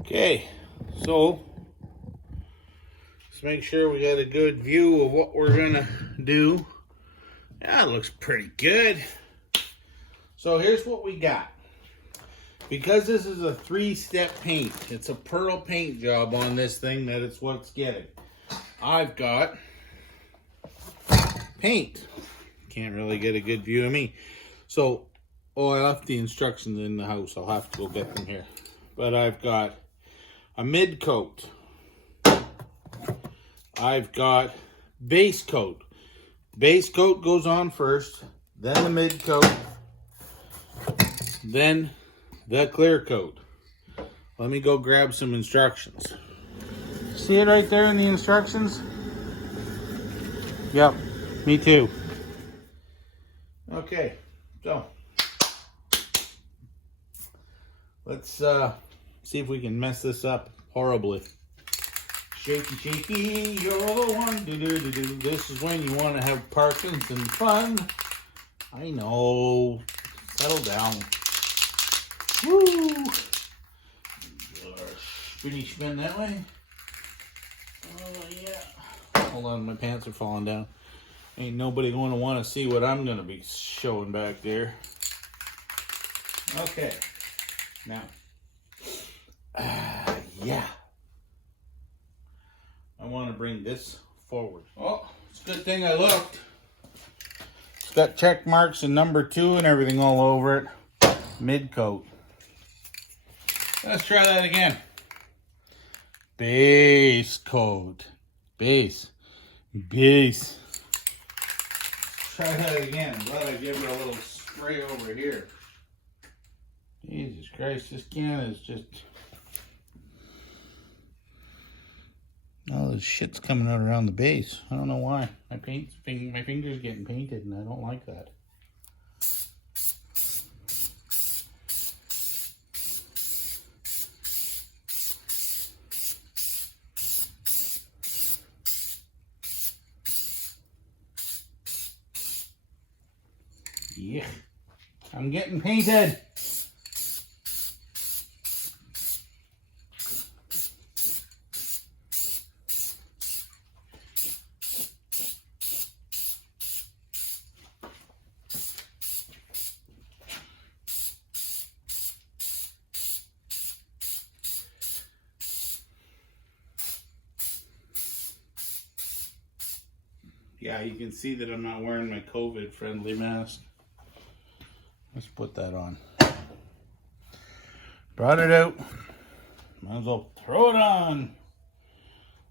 Okay, so let's make sure we got a good view of what we're gonna do. Yeah, it looks pretty good. So here's what we got. Because this is a 3-step paint, it's a pearl paint job on this thing that it's what it's getting. I've got paint. Can't really get a good view of me. So, I left the instructions in the house. I'll have to go get them here. But I've got a mid coat. I've got base coat. Base coat goes on first, then the mid coat, then the clear coat. Let me go grab some instructions. See it right there in the instructions? Yep, me too. Okay, so let's see if we can mess this up horribly. Shaky, shaky, you're the one. Do. This is when you want to have Parkinson's fun. I know. Settle down. Woo! Spinny spin that way. Oh, yeah. Hold on, my pants are falling down. Ain't nobody going to want to see what I'm going to be showing back there. Okay. Now. Yeah. I want to bring this forward. Oh, it's a good thing I looked. It's got check marks and number 2 and everything all over it. Mid coat. Let's try that again. Base coat. Base. Try that again. I'm glad I gave her a little spray over here. Jesus Christ, this can is just... all this shit's coming out around the base. I don't know why. My finger's getting painted and I don't like that. Yeah, I'm getting painted. Yeah, you can see that I'm not wearing my COVID-friendly mask. Let's put that on. Brought it out. Might as well throw it on.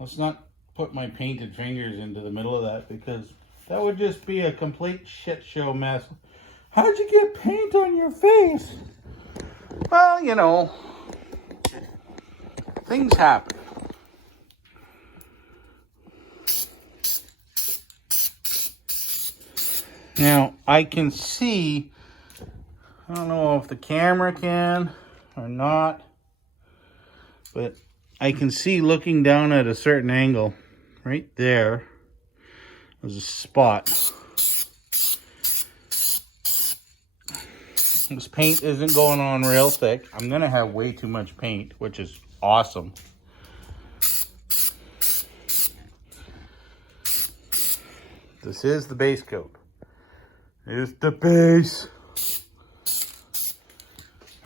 Let's not put my painted fingers into the middle of that because that would just be a complete shit show mess. How'd you get paint on your face? Well, you know, things happen. Now, I can see, I don't know if the camera can or not, but I can see looking down at a certain angle, right there, there's a spot. This paint isn't going on real thick. I'm going to have way too much paint, which is awesome. This is the base coat. It's the base.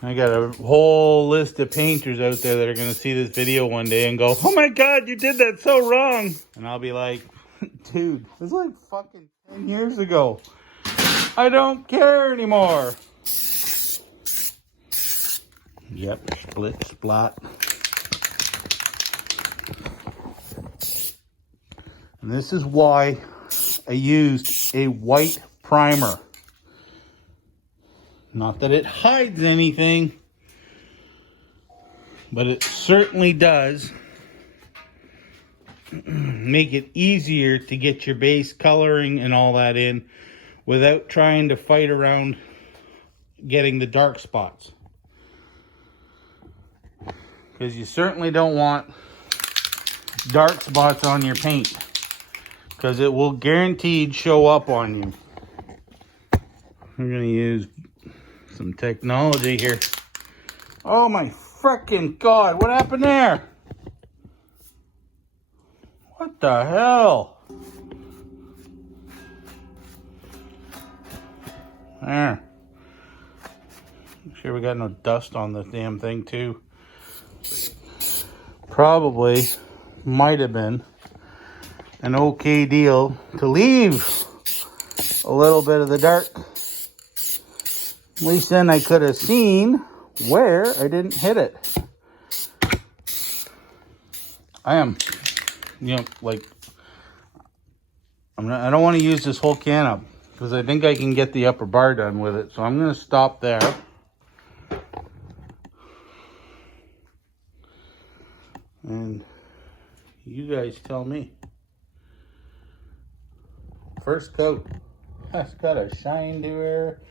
I got a whole list of painters out there that are going to see this video one day and go, oh my God, you did that so wrong. And I'll be like, dude, it was like fucking 10 years ago. I don't care anymore. Yep, split, splat. And this is why I used a white primer. Not that it hides anything, but it certainly does make it easier to get your base coloring and all that in without trying to fight around getting the dark spots. Because you certainly don't want dark spots on your paint, because it will guaranteed show up on you. I'm going to use some technology here. Oh my frickin' God, what happened there? What the hell? There. Make sure we got no dust on the damn thing too. Probably might have been an okay deal to leave a little bit of the dark. At least then I could have seen where I didn't hit it. I am, like, I don't want to use this whole can up because I think I can get the upper bar done with it. So I'm going to stop there. And you guys tell me. First coat. That's got a shine to her.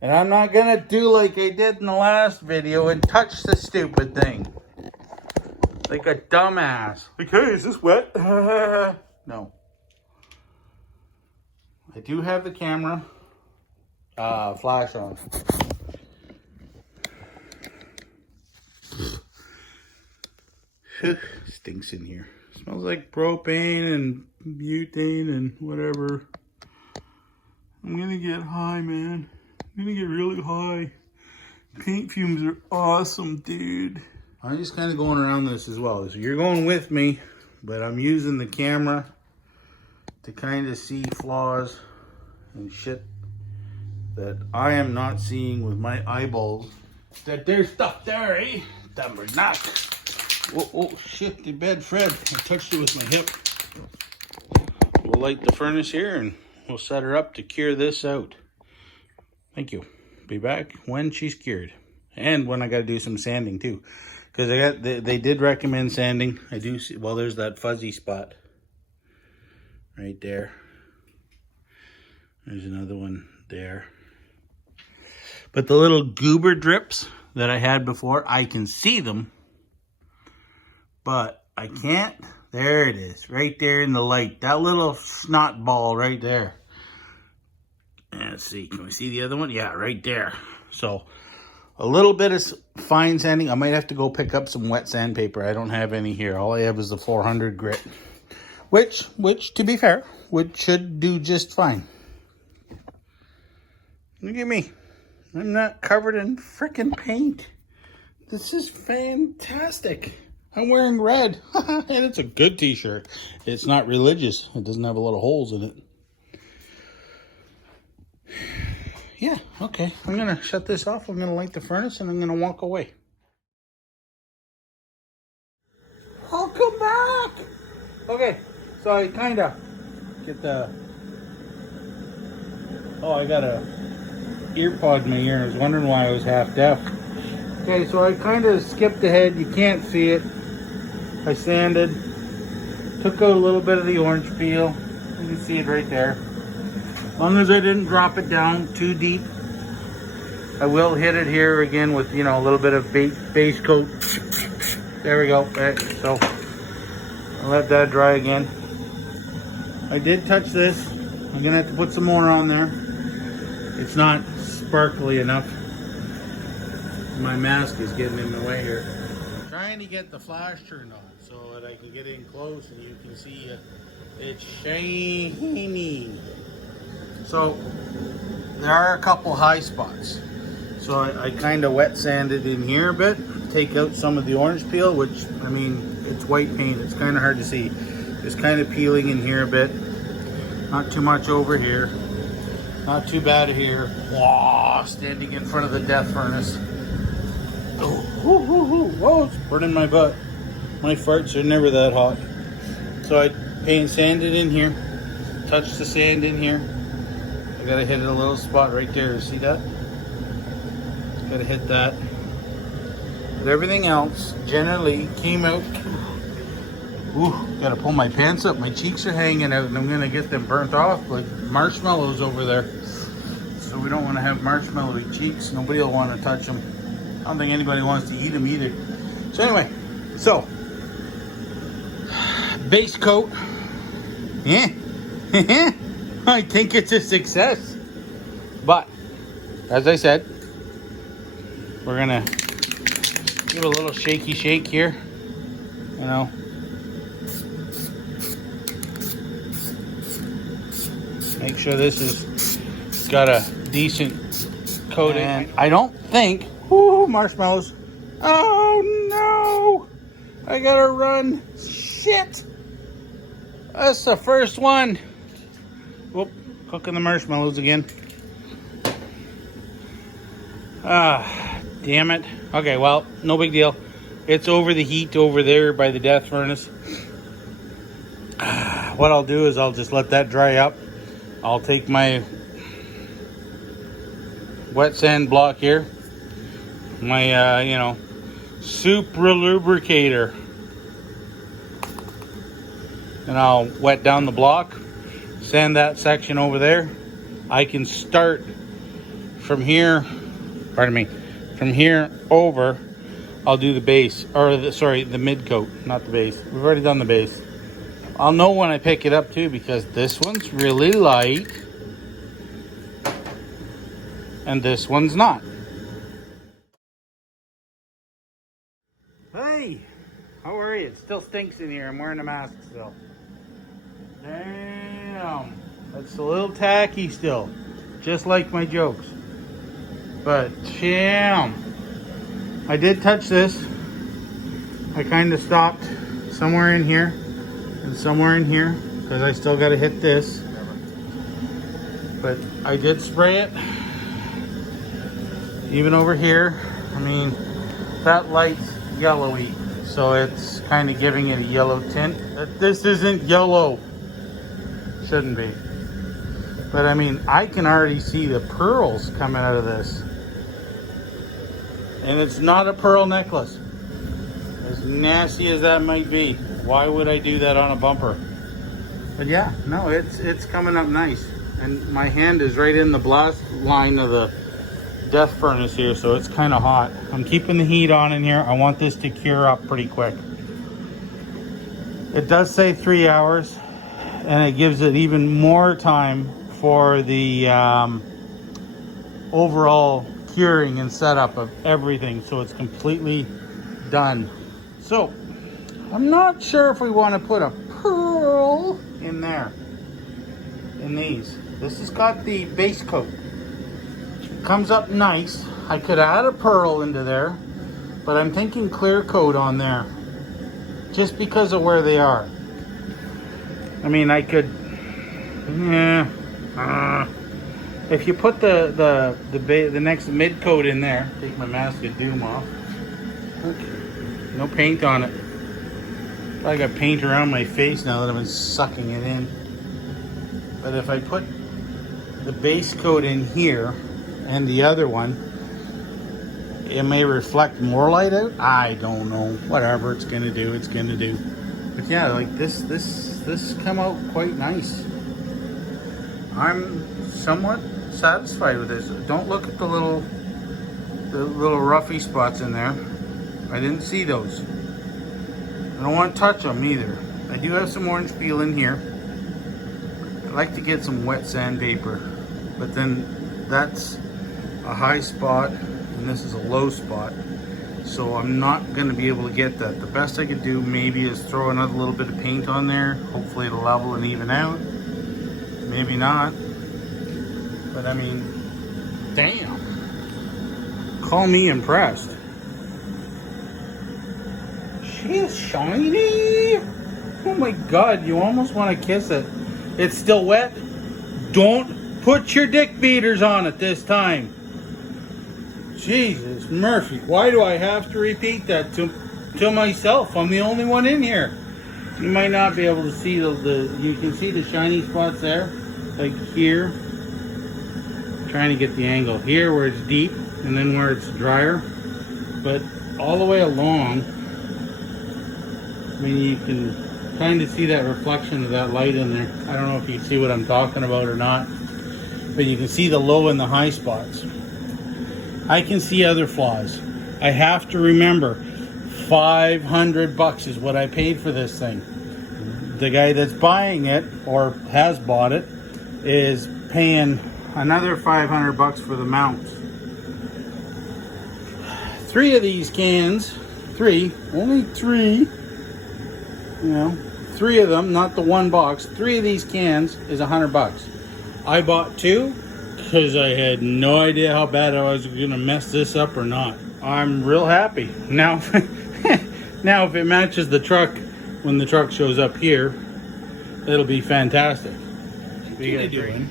And I'm not going to do like I did in the last video and touch the stupid thing. Like a dumbass. Like, hey, is this wet? No. I do have the camera flash on. Stinks in here. Smells like propane and butane and whatever. I'm gonna get high, man. I'm gonna get really high. Paint fumes are awesome, dude. I'm just kind of going around this as well. So you're going with me, but I'm using the camera to kind of see flaws and shit that I am not seeing with my eyeballs. That there's stuff there, eh? Dumber knock. Oh, shit, the bed, Fred. I touched it with my hip. We'll light the furnace here and we'll set her up to cure this out. Thank you. Be back when she's cured. And when I got to do some sanding too. Because they did recommend sanding. I do see, well, there's that fuzzy spot. Right there. There's another one there. But the little goober drips that I had before, I can see them. But I can't. There it is. Right there in the light. That little snot ball right there. And let's see. Can we see the other one? Yeah, right there. So a little bit of fine sanding. I might have to go pick up some wet sandpaper. I don't have any here. All I have is the 400 grit. Which to be fair, should do just fine. Look at me. I'm not covered in freaking paint. This is fantastic. I'm wearing red. And it's a good t-shirt. It's not religious. It doesn't have a lot of holes in it. Yeah, okay. I'm going to shut this off. I'm going to light the furnace and I'm going to walk away. I'll come back. Okay, so I kind of get the... Oh, I got a ear pod in my ear. I was wondering why I was half deaf. Okay, so I kind of skipped ahead. You can't see it. I sanded. Took out a little bit of the orange peel. You can see it right there. As long as I didn't drop it down too deep. I will hit it here again with, a little bit of base coat. There we go. Right, so I'll let that dry again. I did touch this. I'm going to have to put some more on there. It's not sparkly enough. My mask is getting in the way here. I'm trying to get the flash turned on so that I can get in close and you can see it's shiny. So there are a couple high spots. So I kind of wet sanded in here a bit. Take out some of the orange peel, which, I mean, it's white paint. It's kind of hard to see. It's kind of peeling in here a bit. Not too much over here. Not too bad here. Whoa, standing in front of the death furnace. Oh, whoa, it's burning my butt. My farts are never that hot. So I paint sanded in here. Touch the sand in here. I gotta hit a little spot right there. See that? Gotta hit that. But everything else generally came out. Ooh, gotta pull my pants up. My cheeks are hanging out and I'm gonna get them burnt off like marshmallows over there. So we don't want to have marshmallowy cheeks. Nobody will want to touch them. I don't think anybody wants to eat them either. So anyway, base coat. Yeah. I think it's a success. But, as I said, we're gonna Give it a little shaky shake here, you know. Make sure this has got a decent coating. And I don't think, ooh, marshmallows. Oh no, I gotta run. Shit, that's the first one. Whoop, cooking the marshmallows again. Ah, damn it. Okay, well, no big deal. It's over the heat over there by the death furnace. What I'll do is I'll just let that dry up. I'll take my wet sand block here, my, you know, Supra lubricator, and I'll wet down the block, sand that section over there. I can start from here, pardon me, from here over. I'll do the base, or the mid coat, not the base. We've already done the base. I'll know when I pick it up too, because this one's really light and this one's not. Hey, how are you? It still stinks in here. I'm wearing a mask still. Damn, that's a little tacky still, just like my jokes. But damn, I did touch this. I kind of stopped somewhere in here and somewhere in here, because I still got to hit this. But I did spray it. Even over here, I mean, that light's yellowy, so it's kind of giving it a yellow tint. This isn't yellow. Shouldn't be. But I mean, I can already see the pearls coming out of this. And it's not a pearl necklace. As nasty as that might be, why would I do that on a bumper? But yeah, no, it's coming up nice. And my hand is right in the blast line of the death furnace here, so it's kind of hot. I'm keeping the heat on in here. I want this to cure up pretty quick. It does say 3 hours, and it gives it even more time for the overall curing and setup of everything, so it's completely done. So I'm not sure if we want to put a pearl in there, in these. This has got the base coat. It comes up nice. I could add a pearl into there, but I'm thinking clear coat on there, just because of where they are. I mean, I could, yeah. If you put the next mid coat in there, take my mask of doom off. Okay. No paint on it. I got paint around my face now that I've been sucking it in. But if I put the base coat in here and the other one, it may reflect more light out. I don't know. Whatever it's gonna do, it's gonna do. But yeah, like this come out quite nice. I'm somewhat satisfied with this. Don't look at the little roughy spots in there. I didn't see those. I don't want to touch them either. I do have some orange peel in here. I like to get some wet sandpaper, but then that's a high spot and this is a low spot, so I'm not going to be able to get that. The best I could do maybe is throw another little bit of paint on there. Hopefully it'll level and even out. Maybe not. But I mean, damn. Call me impressed. She is shiny. Oh my God, you almost want to kiss it. It's still wet. Don't put your dick beaters on it this time. Jesus Murphy, why do I have to repeat that to myself? I'm the only one in here. You might not be able to see you can see the shiny spots there, like here. Trying to get the angle here where it's deep and then where it's drier, but all the way along, I mean, you can kind of see that reflection of that light in there. I don't know if you see what I'm talking about or not, but you can see the low and the high spots. I can see other flaws. I have to remember, $500 is what I paid for this thing. The guy that's buying it, or has bought it, is paying another $500 for the mounts. 3 of these cans three, only three, you know, three of them, not the one box. 3 of these cans is $100. I bought 2 because I had no idea how bad I was gonna mess this up or not. I'm real happy now. Now, if it matches the truck when the truck shows up here, it'll be fantastic. What are you doing?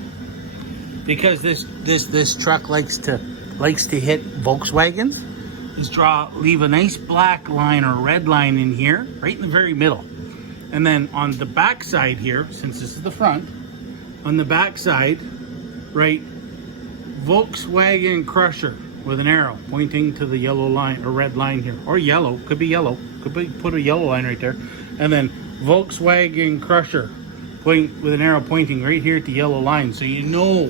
Because this truck likes to hit Volkswagens. Is leave a nice black line or red line in here, right in the very middle. And then on the back side here, since this is the front, on the back side, right, Volkswagen Crusher with an arrow pointing to the yellow line or red line here, or yellow, could be yellow, could be put a yellow line right there, and then Volkswagen Crusher with an arrow pointing right here at the yellow line, so you know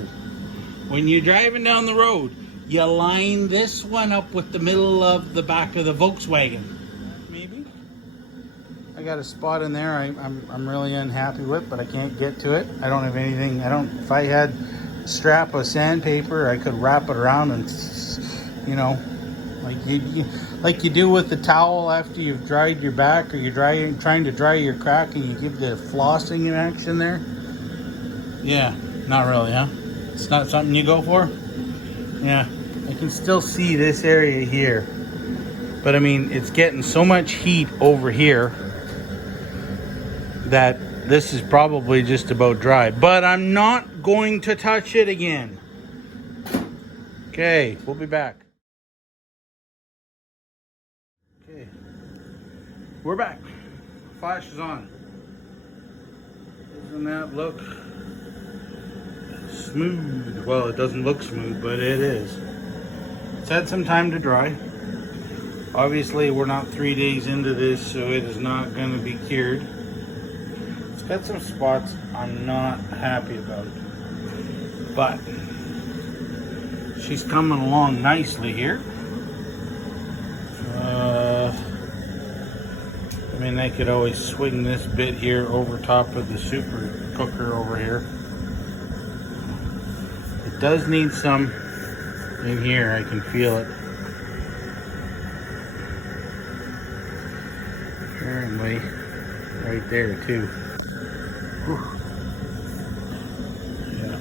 when you're driving down the road, you line this one up with the middle of the back of the Volkswagen. Maybe. I got a spot in there I'm really unhappy with, but I can't get to it. I don't have anything. If I had a strap of sandpaper, I could wrap it around and, you know, like you do with the towel after you've dried your back, or you're trying to dry your crack and you give the flossing in action there. Yeah, not really, huh? It's not something you go for? Yeah, I can still see this area here. But I mean, it's getting so much heat over here that this is probably just about dry. But I'm not going to touch it again. Okay, we'll be back. Okay, we're back. Flash is on. Doesn't that look smooth? Well, it doesn't look smooth, but it is. It's had some time to dry. Obviously, we're not 3 days into this, so it is not going to be cured. It's got some spots I'm not happy about, but she's coming along nicely here. I mean, I could always swing this bit here over top of the super cooker over here. It does need some in here. I can feel it. Apparently, right there too. Whew. Yeah.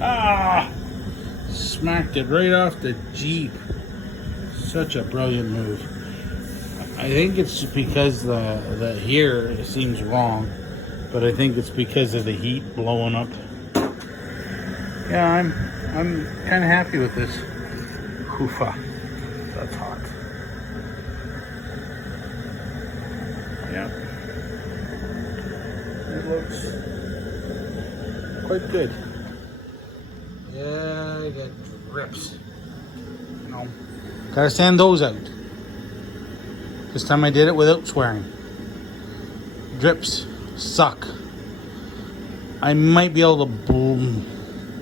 Ah! Smacked it right off the Jeep. Such a brilliant move. I think it's because the here it seems wrong, but I think it's because of the heat blowing up. Yeah, I'm kind of happy with this. Hoofa, that's hot. Yeah, it looks quite good. Yeah, I got drips. No, gotta sand those out. This time I did it without swearing. Drips suck. I might be able to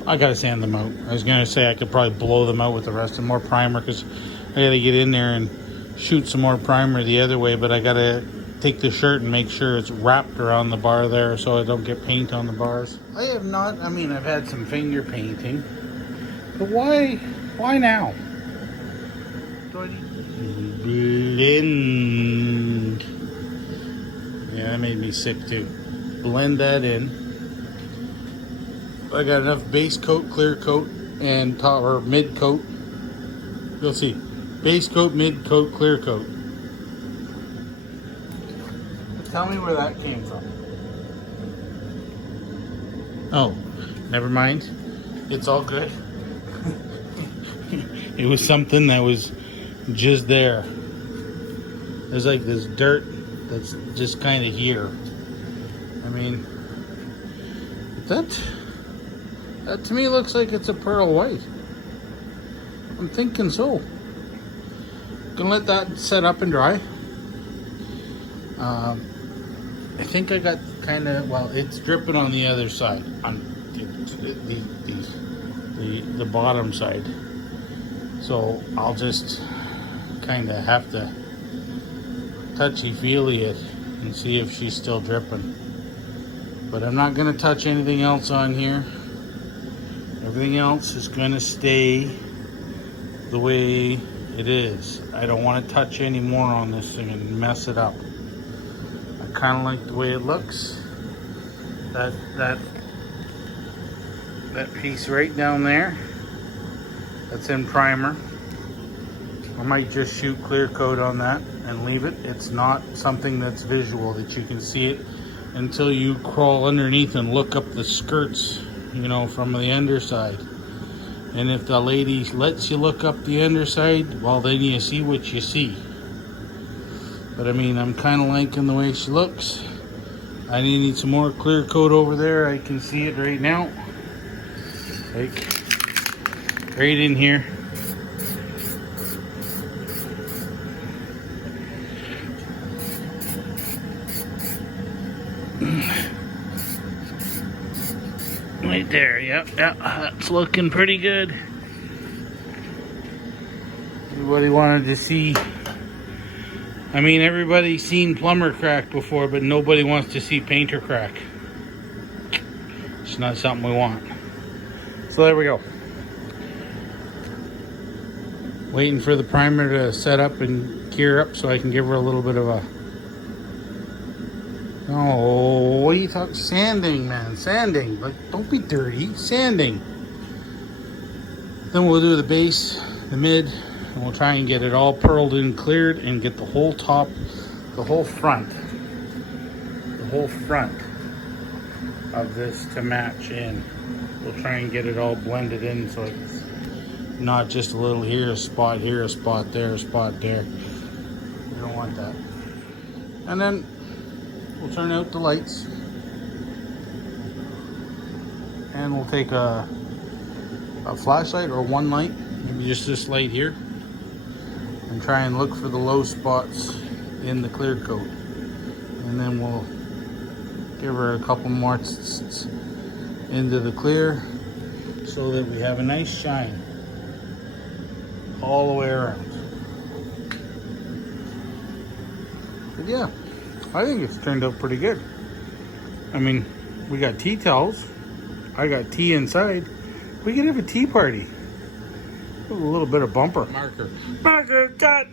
I gotta sand them out. I was gonna say I could probably blow them out with the rest of more primer, because I gotta get in there and shoot some more primer the other way, but I gotta take the shirt and make sure it's wrapped around the bar there so I don't get paint on the bars. I have not, I mean, I've had some finger painting, but why now? Blend. Yeah, that made me sick too. Blend that in. I got enough base coat, clear coat, and top or mid coat. You'll see. Base coat, mid coat, clear coat. Tell me where that came from. Oh, never mind. It's all good. It was something that was just there. There's like this dirt that's just kind of here. I mean, that to me looks like it's a pearl white. I'm thinking so. Gonna let that set up and dry. I think I got kind of, well, it's dripping on the other side, on the bottom side. So I'll just kind of have to touchy-feely it and see if she's still dripping. But I'm not going to touch anything else on here. Everything else is going to stay the way It is. I don't want to touch any more on this thing and mess it up. I kind of like the way it looks. That piece right down there, that's in primer. I might just shoot clear coat on that and leave it. It's not something that's visual that you can see it until you crawl underneath and look up the skirts, you know, from the underside. And if the lady lets you look up the underside, well, then you see what you see. But I mean, I'm kind of liking the way she looks. I need some more clear coat over there. I can see it right now. Like, right in here. Right there, yep, that's looking pretty good. Everybody wanted to see, I mean, everybody's seen plumber crack before, but nobody wants to see painter crack. It's not something we want. So there we go. Waiting for the primer to set up and cure up so I can give her a little bit of a... Oh, what are you talking? Sanding, man. Sanding. Like, don't be dirty. Sanding. Then we'll do the base, the mid, and we'll try and get it all pearled and cleared and get the whole top, the whole front of this to match in. We'll try and get it all blended in so it's not just a little here, a spot there, a spot there. We don't want that. And then we'll turn out the lights and we'll take a flashlight or one light, maybe just this light here, and try and look for the low spots in the clear coat. And then we'll give her a couple more into the clear so that we have a nice shine all the way around. But yeah, I think it's turned out pretty good. I mean, we got tea towels. I got tea inside. We can have a tea party. A little bit of bumper. Marker, cut.